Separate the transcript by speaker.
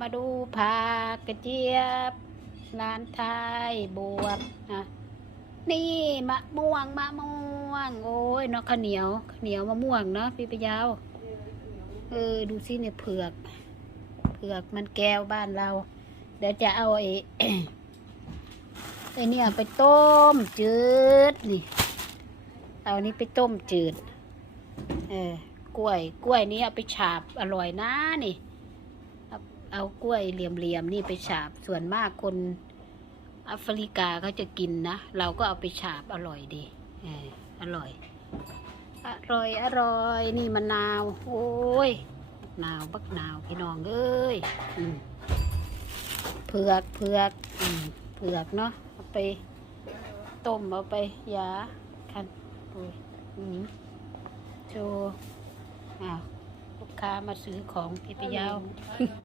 Speaker 1: มาดูผักกระเจี๊ยบร้านไทยบวบนะนี่มะม่วงมะม่วง โอ้ยเนาะข้าวเหนียวข้าวเหนียวมะม่วงเนาะพี่ปยาวเออดูสิเนี่ยเผือก เผือกมันแก้วบ้านเรา เดี๋ยวจะเอาไอ้ไอ้เนี่ยไปต้มจืดนี่เอานี้ไปต้มจืด เออกล้วย กล้วยนี้เอาไปฉาบอร่อยนะนี่เอา เอากล้วยเหลี่ยมๆนี่ไปฉาบ ส่วนมากคนแอฟริกาเขาจะกินนะ เราก็เอาไปฉาบอร่อยดีอร่อย อร่อยอร่อยนี่มะนาว โอ้ยนาวบักนาวพี่น้องเอ้ยอเผือกเผือกอืมเผือกเนาะเอาไปต้มเอาไปยาคันโอ้ยอืมโชว์อ้าวลูกค้ามาซื้อของพี่ไปยาว